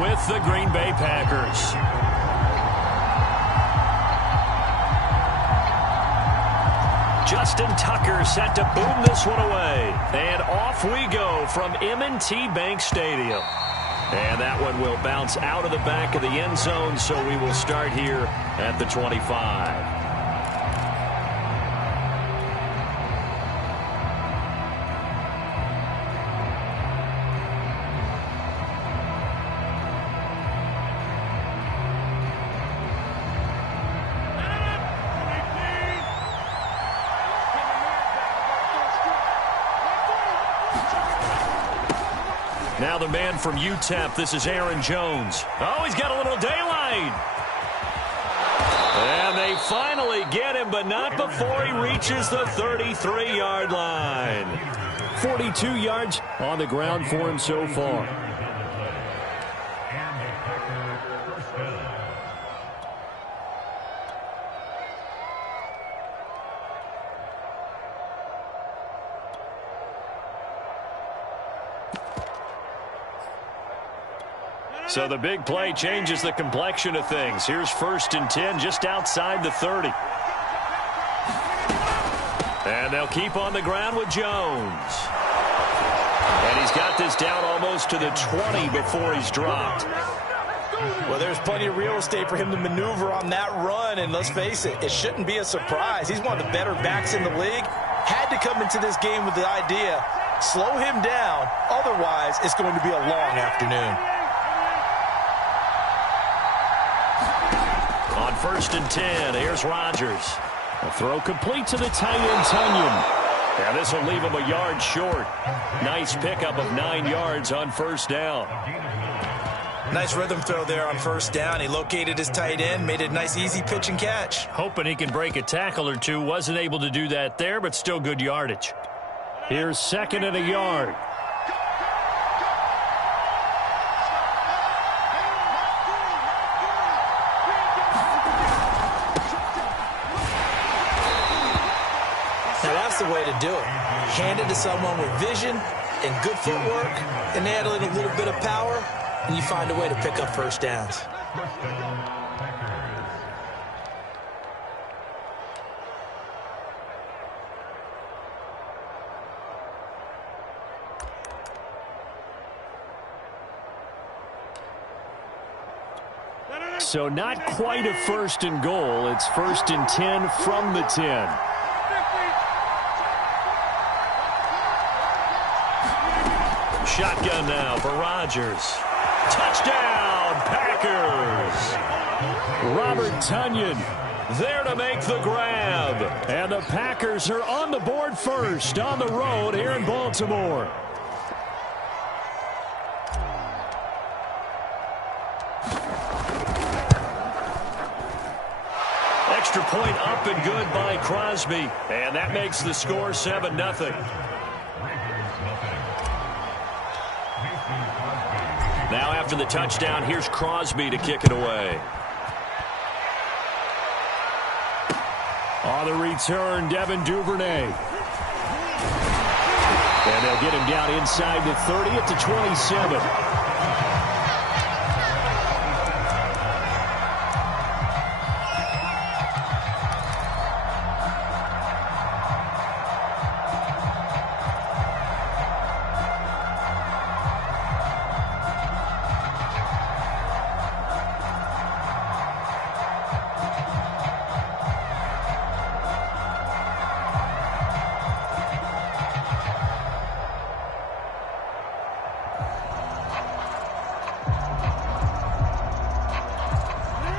with the Green Bay Packers. Justin Tucker set to boom this one away. And off we go from M&T Bank Stadium. And that one will bounce out of the back of the end zone, so we will start here at the 25. Now the man from UTEP, this is Aaron Jones. Oh, he's got a little daylight. And they finally get him, but not before he reaches the 33-yard line. 42 yards on the ground for him so far. So the big play changes the complexion of things. Here's 1st and 10 just outside the 30. And they'll keep on the ground with Jones. And he's got this down almost to the 20 before he's dropped. Well, there's plenty of real estate for him to maneuver on that run. And let's face it, it shouldn't be a surprise. He's one of the better backs in the league. Had to come into this game with the idea, slow him down. Otherwise, it's going to be a long afternoon. 1st and 10, here's Rodgers. A throw complete to the tight end, Tunyon. And this will leave him a yard short. Nice pickup of 9 yards on 1st down. Nice rhythm throw there on 1st down. He located his tight end, made it a nice easy pitch and catch. Hoping he can break a tackle or two. Wasn't able to do that there, but still good yardage. Here's 2nd and a yard. The way to do it. Hand it to someone with vision and good footwork, and add in a little bit of power, and you find a way to pick up 1st downs. So not quite a 1st and goal. It's 1st and 10 from the 10. Shotgun now for Rodgers. Touchdown, Packers. Robert Tunyon there to make the grab. And the Packers are on the board first on the road here in Baltimore. Extra point up and good by Crosby. And that makes the score 7-0. Now after the touchdown, here's Crosby to kick it away. On the return, Devin Duvernay. And they'll get him down inside the 30 at the 27.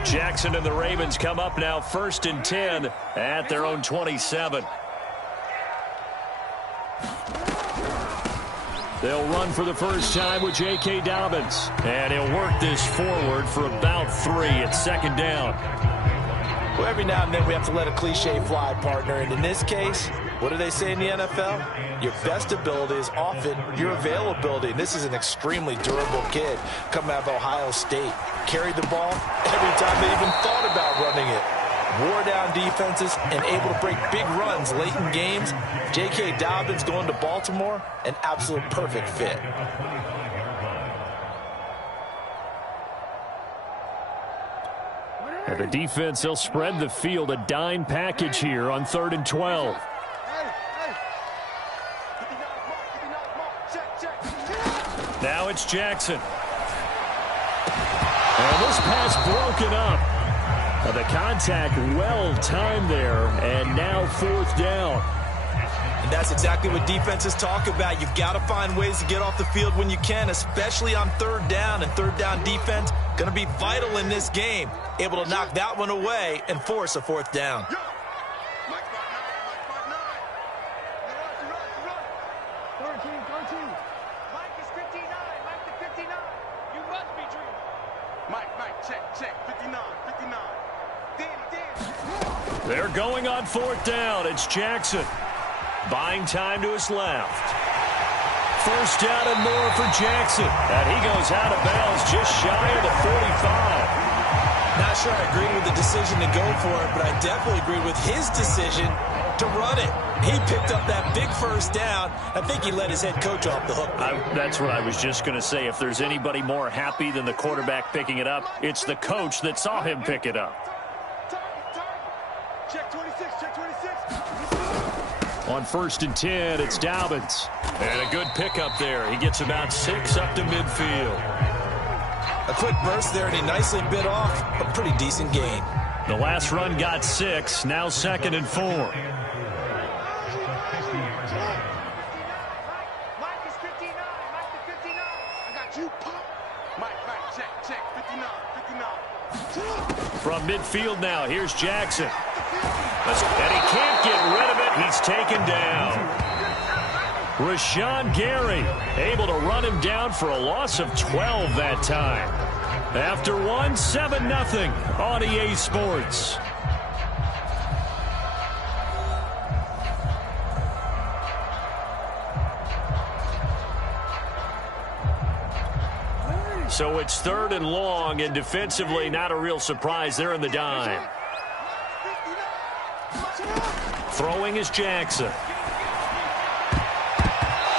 Jackson and the Ravens come up now 1st and 10 at their own 27. They'll run for the first time with J.K. Dobbins. And he'll work this forward for about 3 at 2nd down. Well, every now and then we have to let a cliche fly, partner. And in this case, what do they say in the NFL? Your best ability is often your availability. And this is an extremely durable kid coming out of Ohio State. Carried the ball every time they even thought about running it. Wore down defenses and able to break big runs late in games. J.K. Dobbins going to Baltimore, an absolute perfect fit. And the defense, they'll spread the field, a dime package here on 3rd and 12. Now it's Jackson. And this pass broken up. The contact well timed there, and now 4th down. And that's exactly what defenses talk about. You've got to find ways to get off the field when you can, especially on 3rd down. And 3rd down defense going to be vital in this game. Able to knock that one away and force a 4th down. They're going on 4th down. It's Jackson. Buying time to his left. 1st down and more for Jackson. And he goes out of bounds just shy of the 45. Not sure I agree with the decision to go for it, but I definitely agree with his decision to run it. He picked up that big 1st down. I think he let his head coach off the hook. That's what I was just going to say. If there's anybody more happy than the quarterback picking it up, it's the coach that saw him pick it up. Check 26, check 26. On 1st and 10, it's Dobbins. And a good pickup there. He gets about 6 up to midfield. A quick burst there, and he nicely bit off a pretty decent gain. The last run got 6, now 2nd and 4. Mike is 59, Mike is 59. I got you. Mike, check, 59. From midfield now, here's Jackson. And he can't get rid of it. He's taken down. Rashawn Gary able to run him down for a loss of 12 that time. After one, 7-0 on EA Sports. So it's 3rd and long, and defensively, not a real surprise. They're in the dime. Throwing is Jackson.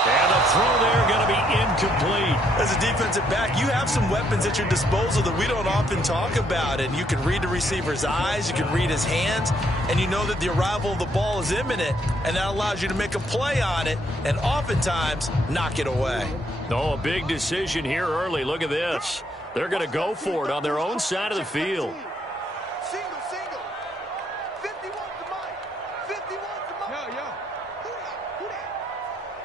And the throw there going to be incomplete. As a defensive back, you have some weapons at your disposal that we don't often talk about. And you can read the receiver's eyes, you can read his hands, and you know that the arrival of the ball is imminent. And that allows you to make a play on it and oftentimes knock it away. Oh, a big decision here early. Look at this. They're going to go for it on their own side of the field. Single. 51 to Mike. 51 to Mike. Yo. Who that?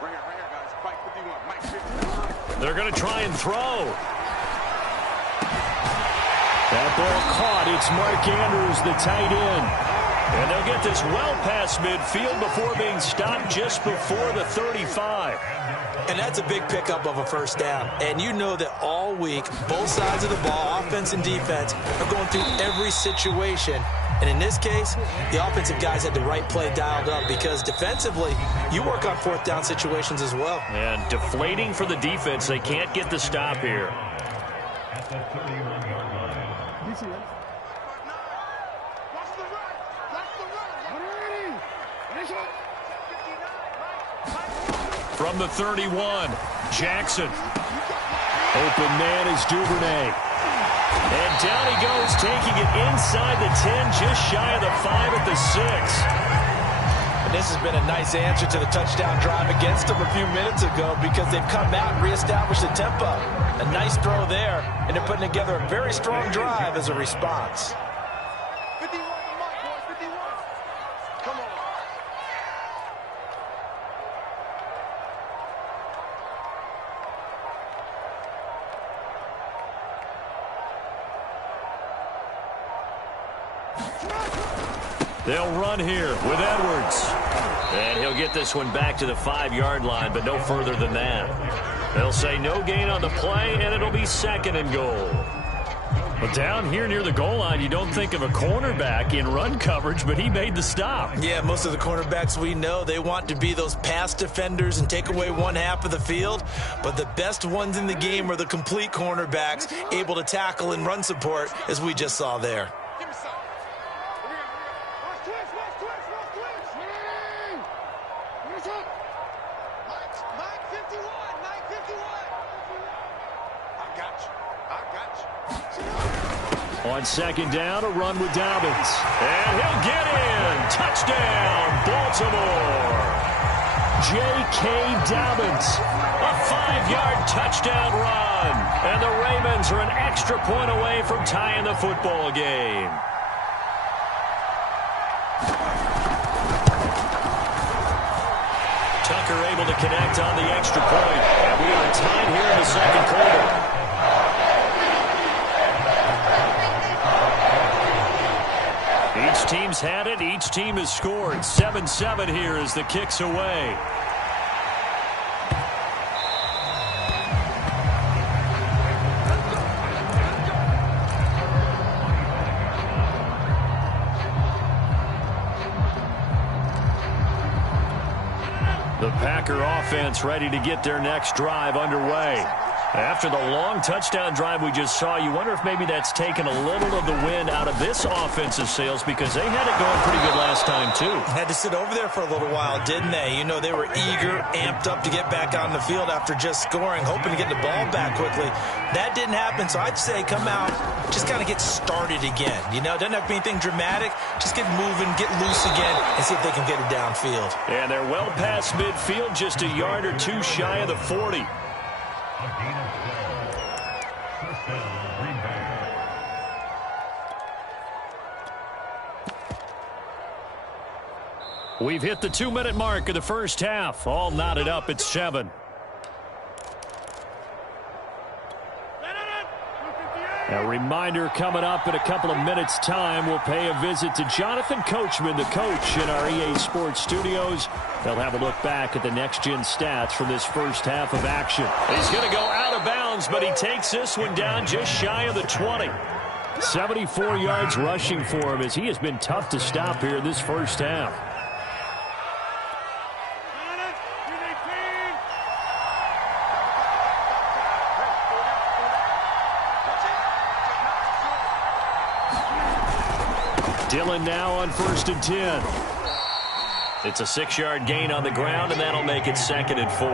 Right here, guys. Mike 51. Mike 51. They're going to try and throw. That ball caught. It's Mark Andrews, the tight end. And they'll get this well past midfield before being stopped just before the 35. And that's a big pickup of a 1st down. And you know that all week, both sides of the ball, offense and defense, are going through every situation. And in this case, the offensive guys had the right play dialed up because defensively, you work on 4th down situations as well. And deflating for the defense. They can't get the stop here. From the 31, Jackson. Open man is Duvernay. And down he goes, taking it inside the 10, just shy of the 5 at the 6. And this has been a nice answer to the touchdown drive against them a few minutes ago because they've come out and reestablished the tempo. A nice throw there, and they're putting together a very strong drive as a response. 51 to Mike, boys. 51. Come on. They'll run here with Edwards. And he'll get this one back to the 5-yard line, but no further than that. They'll say no gain on the play, and it'll be 2nd and goal. But down here near the goal line, you don't think of a cornerback in run coverage, but he made the stop. Yeah, most of the cornerbacks we know, they want to be those pass defenders and take away one half of the field. But the best ones in the game are the complete cornerbacks, able to tackle and run support, as we just saw there. On second down, a run with Dobbins. And he'll get in. Touchdown, Baltimore. J.K. Dobbins. A 5-yard touchdown run. And the Ravens are an extra point away from tying the football game. Tucker able to connect on the extra point. And we are tied here in the second quarter. Each team's had it. Each team has scored. 7-7 here as the kick's away. The Packer offense ready to get their next drive underway. After the long touchdown drive we just saw, you wonder if maybe that's taken a little of the wind out of this offensive sails, because they had it going pretty good last time, too. Had to sit over there for a little while, didn't they? You know, they were eager, amped up to get back on the field after just scoring, hoping to get the ball back quickly. That didn't happen, so I'd say come out, just kind of get started again. You know, doesn't have to be anything dramatic. Just get moving, get loose again, and see if they can get it downfield. And they're well past midfield, just a yard or two shy of the 40. We've hit the 2-minute mark of the first half. All knotted up at 7. A reminder coming up in a couple of minutes' time. We'll pay a visit to Jonathan Coachman, the coach in our EA Sports studios. They'll have a look back at the next-gen stats from this first half of action. He's going to go out of bounds, but he takes this one down just shy of the 20. 74 yards rushing for him, as he has been tough to stop here in this first half. Dillon now on 1st and 10. It's a 6-yard gain on the ground, and that'll make it 2nd and 4.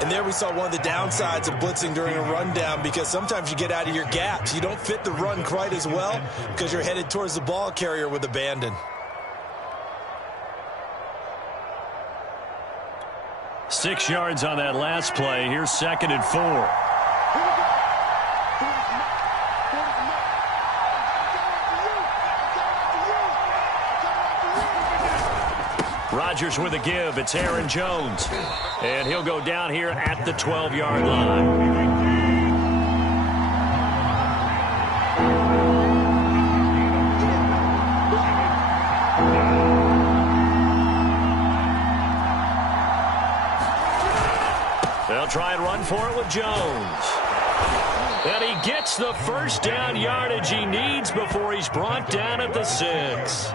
And there we saw one of the downsides of blitzing during a rundown, because sometimes you get out of your gaps. You don't fit the run quite as well because you're headed towards the ball carrier with abandon. 6 yards on that last play. Here's 2nd and 4. Rodgers with a give. It's Aaron Jones. And he'll go down here at the 12-yard line. They'll try and run for it with Jones. And he gets the first down yardage he needs before he's brought down at the 6.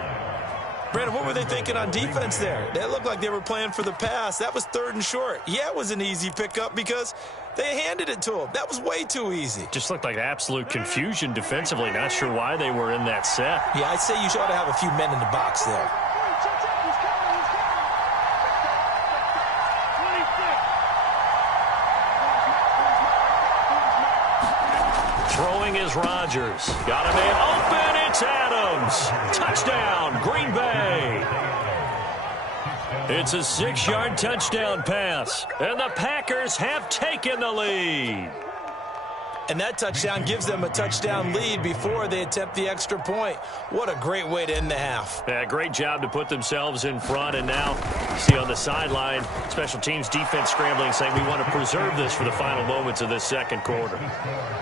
Brandon, what were they thinking on defense there? They looked like they were playing for the pass. That was 3rd and short. Yeah, it was an easy pickup because they handed it to him. That was way too easy. Just looked like absolute confusion defensively. Not sure why they were in that set. Yeah, I'd say you ought to have a few men in the box there. Throwing is Rodgers. Got a man open. It's Adams. Touchdown, Green Bay. It's a 6-yard touchdown pass. And the Packers have taken the lead. And that touchdown gives them a touchdown lead before they attempt the extra point. What a great way to end the half. Yeah, great job to put themselves in front. And now, you see on the sideline, special teams defense scrambling, saying we want to preserve this for the final moments of this second quarter.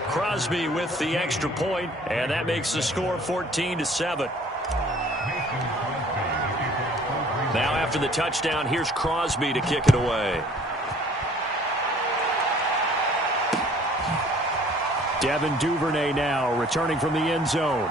Crosby with the extra point, and that makes the score 14-7. Now after the touchdown, here's Crosby to kick it away. Devin Duvernay now returning from the end zone.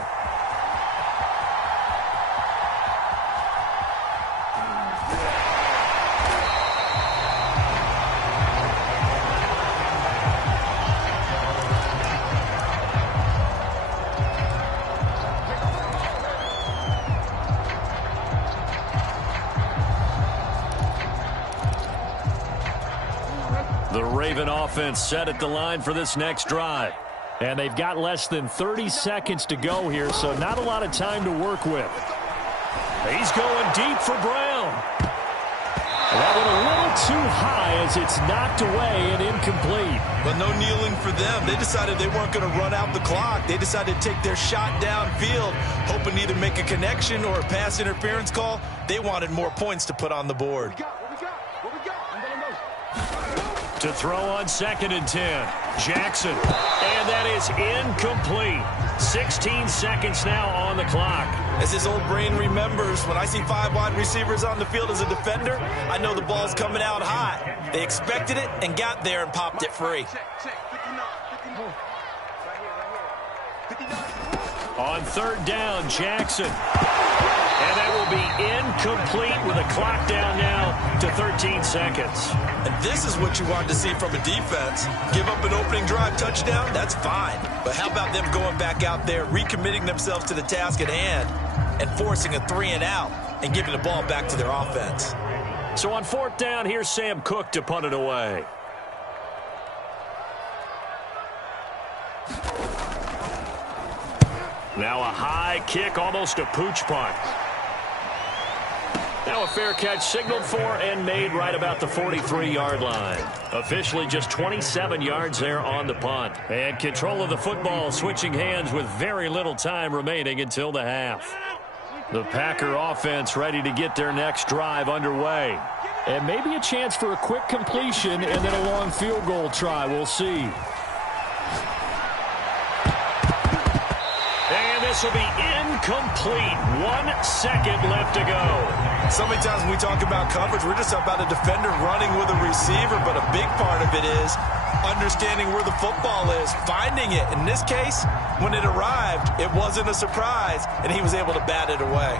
The Raven offense set at the line for this next drive. And they've got less than 30 seconds to go here, so not a lot of time to work with. He's going deep for Brown. That went a little too high as it's knocked away and incomplete. But no kneeling for them. They decided they weren't going to run out the clock. They decided to take their shot downfield, hoping to either make a connection or a pass interference call. They wanted more points to put on the board. To throw on 2nd and 10. Jackson. And that is incomplete. 16 seconds now on the clock. As his old brain remembers, when I see 5 wide receivers on the field as a defender, I know the ball's coming out hot. They expected it and got there and popped it free. On 3rd down, Jackson. And that will be incomplete with a clock down now to 13 seconds. And this is what you wanted to see from a defense. Give up an opening drive touchdown, that's fine. But how about them going back out there, recommitting themselves to the task at hand, and forcing a 3-and-out and giving the ball back to their offense? So on 4th down, here's Sam Cook to punt it away. Now a high kick, almost a pooch punt. Now a fair catch signaled for and made right about the 43-yard line. Officially just 27 yards there on the punt. And control of the football switching hands with very little time remaining until the half. The Packer offense ready to get their next drive underway. And maybe a chance for a quick completion and then a long field goal try. We'll see. This will be incomplete. 1 second left to go. So many times when we talk about coverage, we're just about a defender running with a receiver, but a big part of it is understanding where the football is, finding it. In this case, when it arrived, it wasn't a surprise, and he was able to bat it away.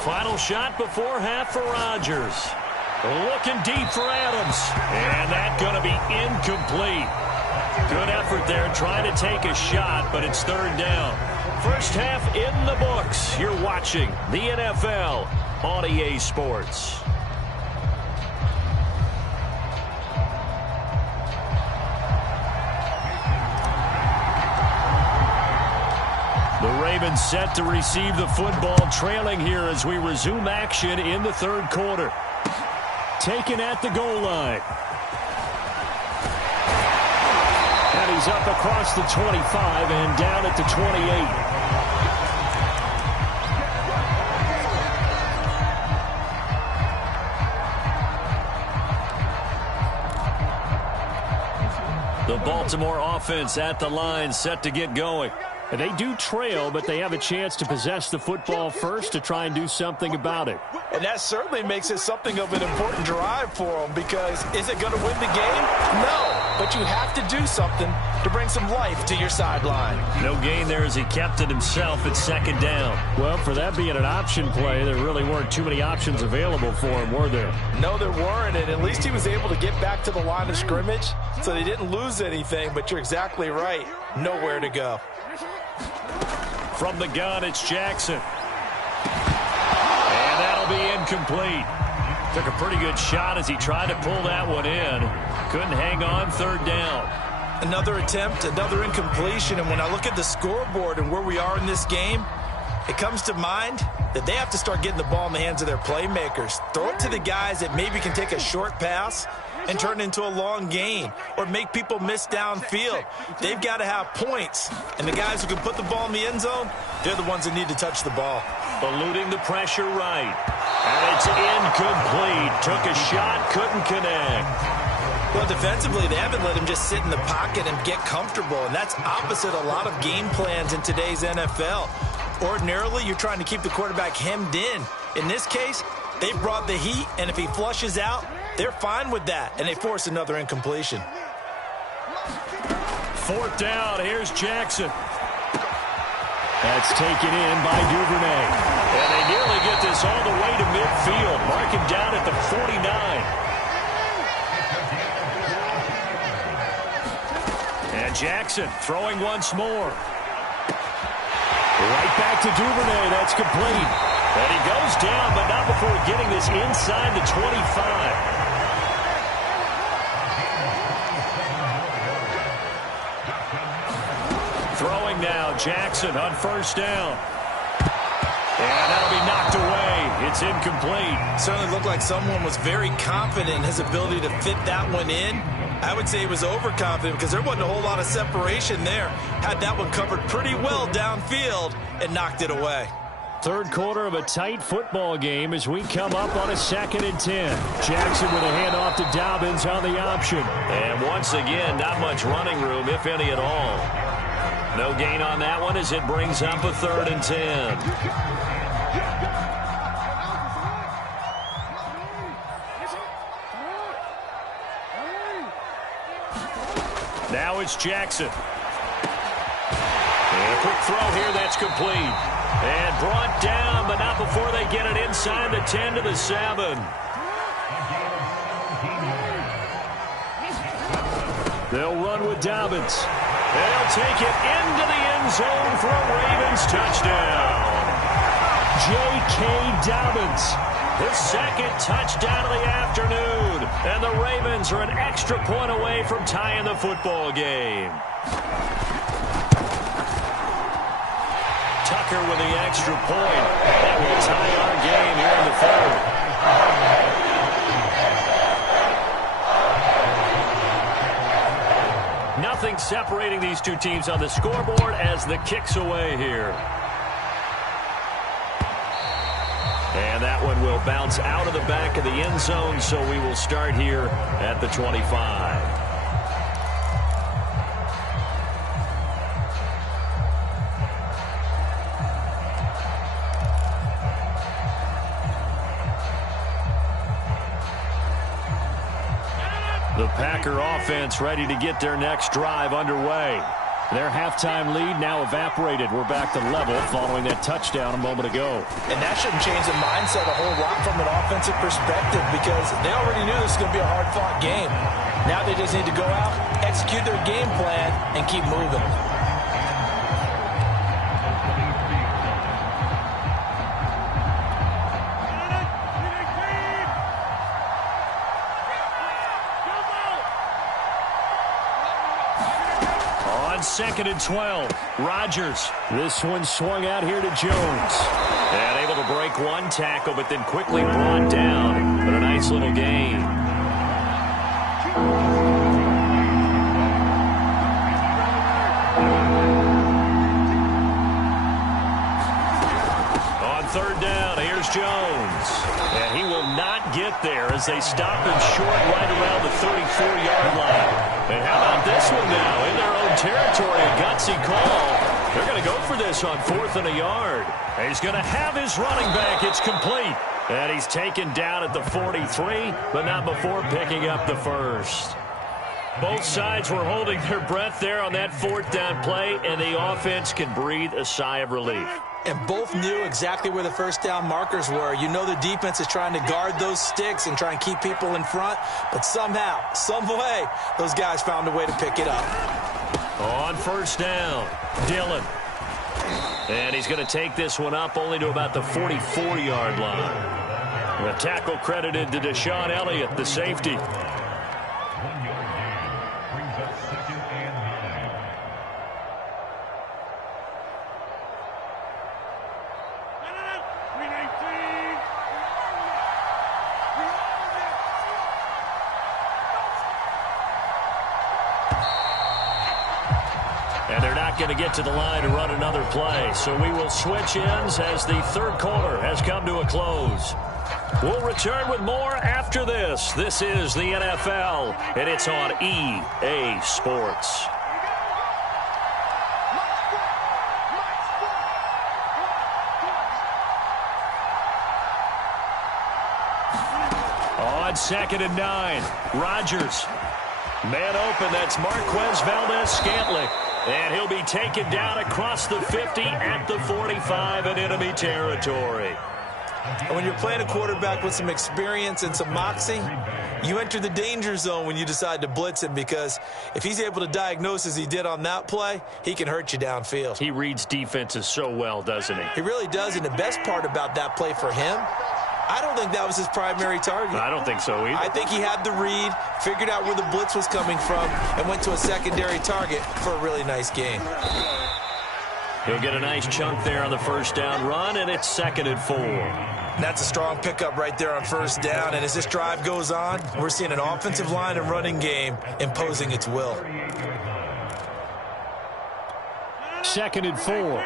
Final shot before half for Rodgers. Looking deep for Adams. And that's going to be incomplete. Good effort there trying to take a shot, but it's 3rd down. First half in the books. You're watching the NFL on EA Sports. The Ravens set to receive the football, trailing here as we resume action in the 3rd quarter. Taken at the goal line. And he's up across the 25 and down at the 28. The Baltimore offense at the line, set to get going. And they do trail, but they have a chance to possess the football first to try and do something about it. And that certainly makes it something of an important drive for them, because is it going to win the game? No, but you have to do something to bring some life to your sideline. No gain there as he kept it himself at 2nd down. Well, for that being an option play, there really weren't too many options available for him, were there? No, there weren't, and at least he was able to get back to the line of scrimmage, so they didn't lose anything, but you're exactly right. Nowhere to go. From the gun, it's Jackson. And that'll be incomplete. Took a pretty good shot as he tried to pull that one in. Couldn't hang on. 3rd down. Another attempt, another incompletion. And when I look at the scoreboard and where we are in this game, it comes to mind that they have to start getting the ball in the hands of their playmakers. Throw it to the guys that maybe can take a short pass and turn it into a long gain, or make people miss downfield. They've got to have points, and the guys who can put the ball in the end zone, they're the ones that need to touch the ball. Eluding the pressure right. And it's incomplete. Took a shot, couldn't connect. Well, defensively, they haven't let him just sit in the pocket and get comfortable, and that's opposite a lot of game plans in today's NFL. Ordinarily, you're trying to keep the quarterback hemmed in. In this case, they brought the heat, and if he flushes out, they're fine with that, and they force another incompletion. 4th down, here's Jackson. That's taken in by Duvernay. And they nearly get this all the way to midfield. Mark him down at the 49. And Jackson throwing once more. Right back to Duvernay. That's complete. And he goes down, but not before getting this inside the 25. Throwing now, Jackson on first down. And that'll be knocked away. It's incomplete. Certainly looked like someone was very confident in his ability to fit that one in. I would say he was overconfident because there wasn't a whole lot of separation there. Had that one covered pretty well downfield and knocked it away. Third quarter of a tight football game as we come up on a 2nd and 10. Jackson with a handoff to Dobbins on the option. And once again, not much running room, if any at all. No gain on that one as it brings up a 3rd and 10. Now it's Jackson. And a quick throw here that's complete. And brought down, but not before they get it inside the 10 to the 7. They'll run with Dobbins. They'll take it into the end zone for a Ravens touchdown. J.K. Dobbins, his 2nd touchdown of the afternoon. And the Ravens are an extra point away from tying the football game. Tucker with the extra point. That will tie our game here in the 3rd. Nothing separating these two teams on the scoreboard as the kick's away here. And that one will bounce out of the back of the end zone, so we will start here at the 25. The Packer offense ready to get their next drive underway. Their halftime lead now evaporated. We're back to level following that touchdown a moment ago. And that shouldn't change the mindset a whole lot from an offensive perspective because they already knew this was going to be a hard-fought game. Now they just need to go out, execute their game plan, and keep moving. On 2nd and 12, Rodgers. This one swung out here to Jones. And able to break one tackle, but then quickly brought down. But a nice little gain. On 3rd down, here's Jones. And he will not get there as they stop him short right around the 34-yard line. And how about this one now? In their own territory, a gutsy call. They're going to go for this on 4th and a yard. And he's going to have his running back. It's complete. And he's taken down at the 43, but not before picking up the 1st. Both sides were holding their breath there on that 4th down play, and the offense can breathe a sigh of relief. And both knew exactly where the 1st down markers were. You know the defense is trying to guard those sticks and try and keep people in front. But somehow, some way, those guys found a way to pick it up. On 1st down, Dillon. And he's going to take this one up only to about the 44-yard line. The tackle credited to Deshaun Elliott, the safety. And they're not going to get to the line to run another play. So we will switch ends as the 3rd quarter has come to a close. We'll return with more after this. This is the NFL, and it's on EA Sports. On 2nd and 9, Rodgers. Man open, that's Marquez Valdez-Scantling. And he'll be taken down across the 50 at the 45 in enemy territory. And when you're playing a quarterback with some experience and some moxie, you enter the danger zone when you decide to blitz him, because if he's able to diagnose as he did on that play, he can hurt you downfield. He reads defenses so well, doesn't he? He really does, and the best part about that play for him, I don't think that was his primary target. I don't think so either. I think he had the read, figured out where the blitz was coming from, and went to a secondary target for a really nice gain. He'll get a nice chunk there on the first down run, and it's 2nd and 4. And that's a strong pickup right there on first down. And as this drive goes on, we're seeing an offensive line and running game imposing its will. 2nd and 4.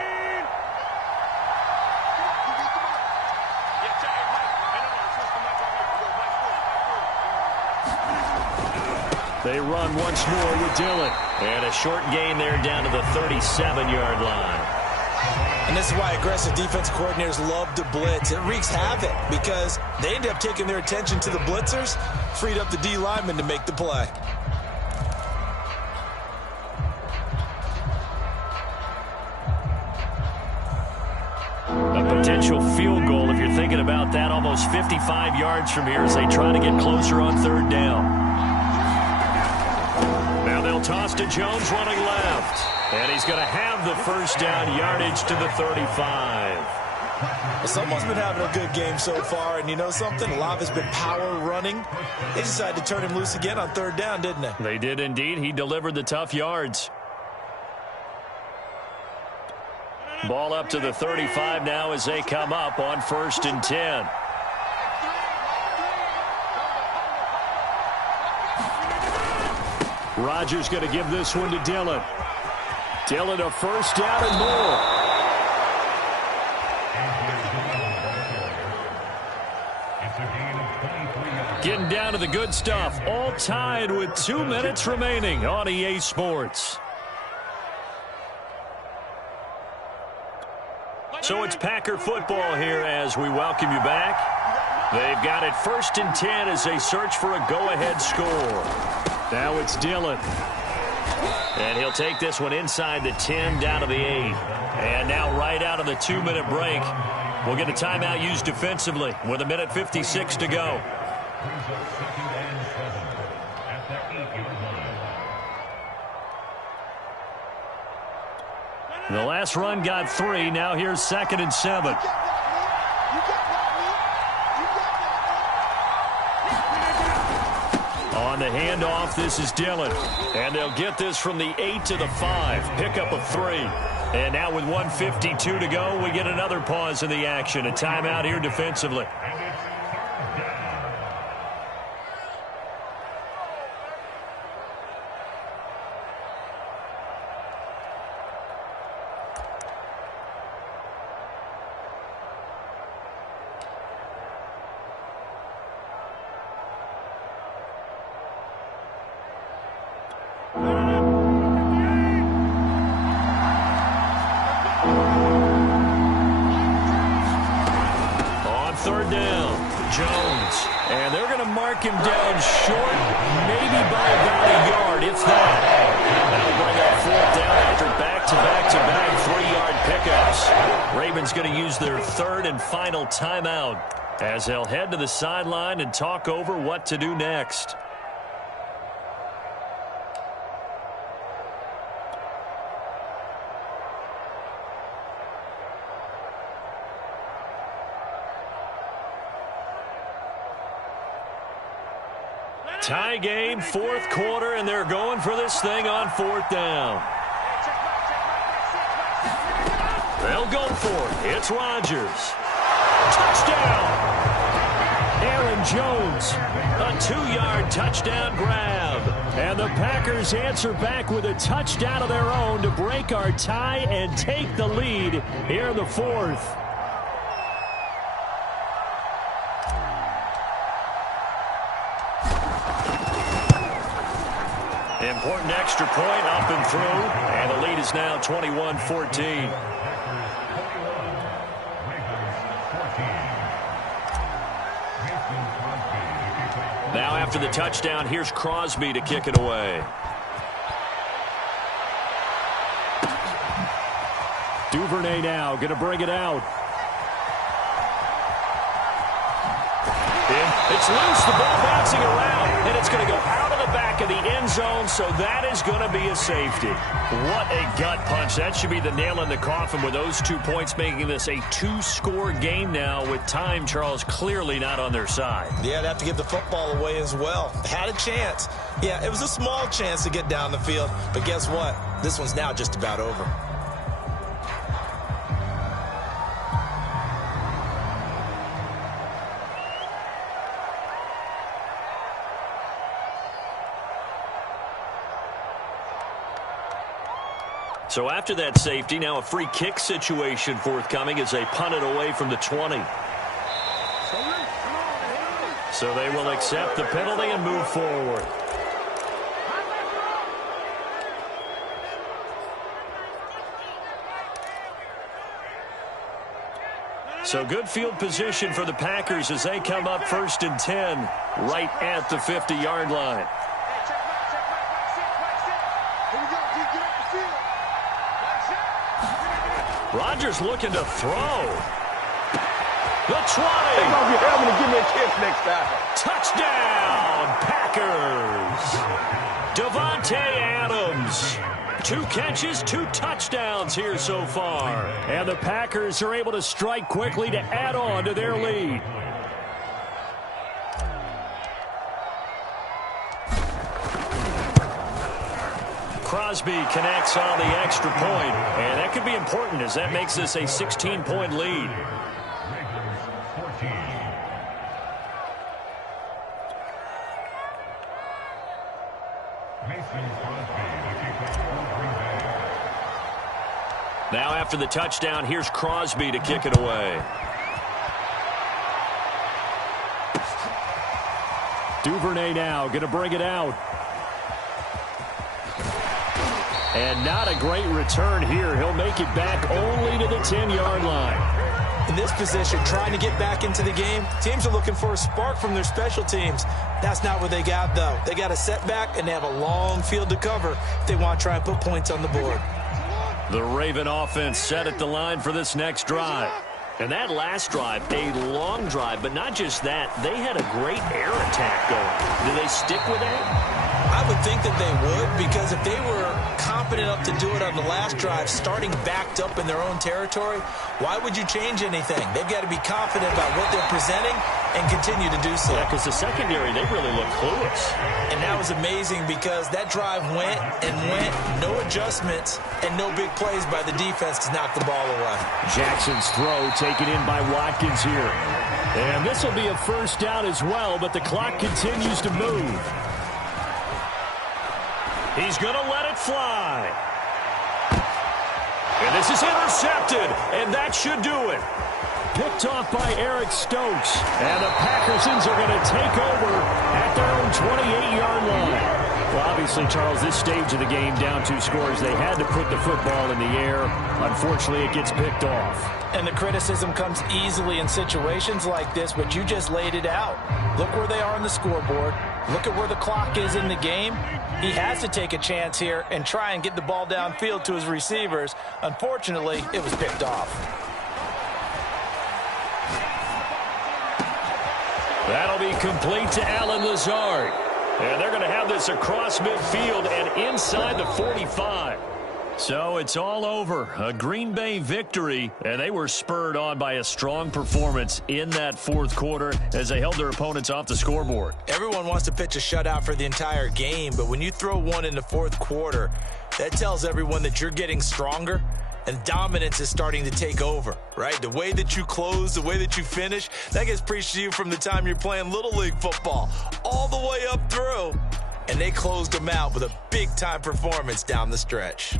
They run once more with Dillon. And a short gain there down to the 37-yard line. And this is why aggressive defense coordinators love to blitz. It wreaks havoc because they end up taking their attention to the blitzers, freed up the D lineman to make the play. A potential field goal, if you're thinking about that, almost 55 yards from here as they try to get closer on 3rd down. Now they'll toss to Jones running left. And he's going to have the first down, yardage to the 35. Well, someone's been having a good game so far, and you know something? A lot of it's been power running. They decided to turn him loose again on 3rd down, didn't they? They did indeed. He delivered the tough yards. Ball up to the 35 now as they come up on 1st and 10. Rodgers going to give this one to Dillon. Dillon a first down and more. Getting down to the good stuff. All tied with 2 minutes remaining on EA Sports. So it's Packer football here as we welcome you back. They've got it 1st and 10 as they search for a go-ahead score. Now it's Dillon. And he'll take this one inside the 10 down to the 8. And now right out of the 2-minute break, we'll get a timeout used defensively with 1:56 to go. The last run got 3. Now here's 2nd and 7. On the handoff, this is Dillon. And they'll get this from the 8 to the 5. Pickup of 3. And now with 1:52 to go, we get another pause in the action. A timeout here defensively. Him down short, maybe by about a yard, if that. That'll bring up 4th down after back-to-back 3-yard pickups. Ravens going to use their 3rd and final timeout as they'll head to the sideline and talk over what to do next. Tie game, 4th quarter, and they're going for this thing on 4th down. They'll go for it. It's Rodgers. Touchdown! Aaron Jones, a 2-yard touchdown grab. And the Packers answer back with a touchdown of their own to break our tie and take the lead here in the 4th. Important extra point up and through, and the lead is now 21-14. Now after the touchdown, here's Crosby to kick it away. Duvernay now going to bring it out. It's loose, the ball bouncing around, and it's going to go out of the back of the end zone, so that is going to be a safety. What a gut punch. That should be the nail in the coffin with those 2 points, making this a 2-score game now with time, Charles, clearly not on their side. Yeah, they'd have to give the football away as well. Had a chance. Yeah, it was a small chance to get down the field, but guess what? This one's now just about over. So after that safety, now a free kick situation forthcoming as they punt it away from the 20. So they will accept the penalty and move forward. So good field position for the Packers as they come up 1st and 10 right at the 50-yard line. Rodgers looking to throw. The 20. Take off your helmet and give me a kiss next time. Touchdown, Packers. Davante Adams. 2 catches, 2 touchdowns here so far. And the Packers are able to strike quickly to add on to their lead. Crosby connects on the extra point, and that could be important as that makes this a 16-point lead. Now after the touchdown, here's Crosby to kick it away. Duvernay now going to bring it out. And not a great return here. He'll make it back only to the 10-yard line. In this position, trying to get back into the game, teams are looking for a spark from their special teams. That's not what they got, though. They got a setback, and they have a long field to cover if they want to try and put points on the board. The Raven offense set at the line for this next drive. And that last drive, a long drive, but not just that. They had a great air attack going. Do they stick with that? I would think that they would, because if they were confident enough to do it on the last drive, starting backed up in their own territory, why would you change anything? They've got to be confident about what they're presenting and continue to do so. Yeah, because the secondary, they really look clueless. And that was amazing because that drive went and went, no adjustments, and no big plays by the defense to knock the ball away. Jackson's throw taken in by Watkins here. And this will be a first down as well, but the clock continues to move. He's going to let it fly. And this is intercepted, and that should do it. Picked off by Eric Stokes. And the Packersons are going to take over at their own 28-yard line. Well, obviously, Charles, this stage of the game, down 2 scores, they had to put the football in the air. Unfortunately, it gets picked off. And the criticism comes easily in situations like this, but you just laid it out. Look where they are on the scoreboard. Look at where the clock is in the game. He has to take a chance here and try and get the ball downfield to his receivers. Unfortunately, it was picked off. That'll be complete to Allen Lazard. And they're going to have this across midfield and inside the 45. So it's all over. A Green Bay victory, and they were spurred on by a strong performance in that 4th quarter as they held their opponents off the scoreboard. Everyone wants to pitch a shutout for the entire game, but when you throw one in the 4th quarter, that tells everyone that you're getting stronger and dominance is starting to take over, right? The way that you close, the way that you finish, that gets preached to you from the time you're playing Little League football all the way up through. And they closed them out with a big-time performance down the stretch.